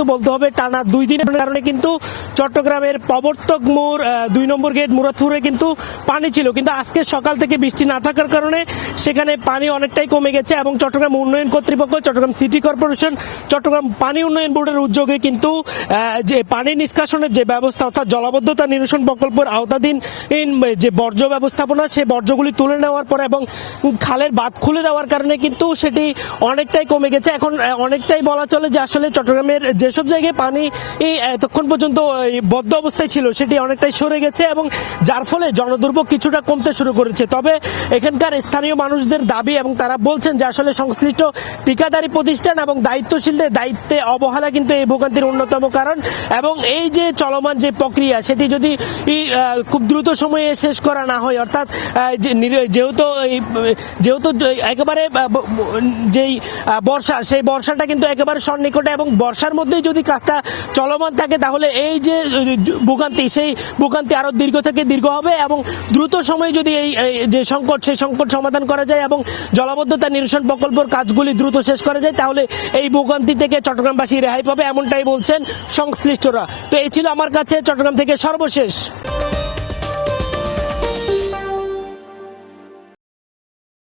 কিন্তু বলতে হবে টানা 2 দিনের কারণে কিন্তু চট্টগ্রামের প্রবর্তক মোড় 2 নম্বর গেট মুরাদপুরে কিন্তু পানি ছিল, কিন্তু আজকে সকাল থেকে বৃষ্টি না থাকার কারণে সেখানে পানি অনেকটাই কমে গেছে এবং চট্টগ্রাম উন্নয়ন কর্তৃপক্ষ, চট্টগ্রাম সিটি কর্পোরেশন, চট্টগ্রাম পানি উন্নয়ন বোর্ডের উদ্যোগে কিন্তু যে পানি নিষ্কাশনের যে ব্যবস্থা অর্থাৎ জলাবদ্ধতা নিরসন প্রকল্পের আওতাধীন যে বর্জ্য ব্যবস্থাপনা, সেই বর্জ্যগুলি তুলে নেওয়ার পরে এবং খালের বাঁধ খুলে দেওয়ার কারণে কিন্তু সেটি অনেকটাই কমে গেছে। এখন অনেকটাই বলা চলে যে আসলে চট্টগ্রামের যেসব জায়গায় পানি এতক্ষণ পর্যন্ত বদ্ধ অবস্থায় ছিল সেটি অনেকটাই সরে গেছে এবং যার ফলে জনদুর্ভোগ কিছুটা কমতে শুরু করেছে। তবে এখানকার স্থানীয় মানুষদের দাবি এবং তারা বলছেন যে আসলে সংশ্লিষ্ট ঠিকাদারি প্রতিষ্ঠান এবং দায়িত্বশীলদের দায়িত্বে অবহেলা কিন্তু এই ভোগান্তির অন্যতম কারণ এবং এই যে চলমান যে প্রক্রিয়া সেটি যদি খুব দ্রুত সময়ে শেষ করা না হয়, অর্থাৎ যেহেতু একেবারে যেই বর্ষা, সেই বর্ষাটা কিন্তু একেবারে সন্নিকটে এবং বর্ষার মধ্যেই যদি কাজটা চলমান থাকে তাহলে এই যে ভোগান্তি, সেই ভোগান্তি আরো দীর্ঘ থেকে দীর্ঘ হবে এবং দ্রুত সময়ে যদি এই যে সংকট, সেই সংকট সমাধান করা যায় এবং জলাবদ্ধতা নিরসন প্রকল্পের কাজগুলি দ্রুত শেষ করা যায় তাহলে এই ভোগান্তি থেকে চট্টগ্রামবাসী রেহাই পাবে, এমনটাই বলছেন সংশ্লিষ্টরা। তো এই ছিল আমার কাছে চট্টগ্রাম থেকে সর্বশেষ।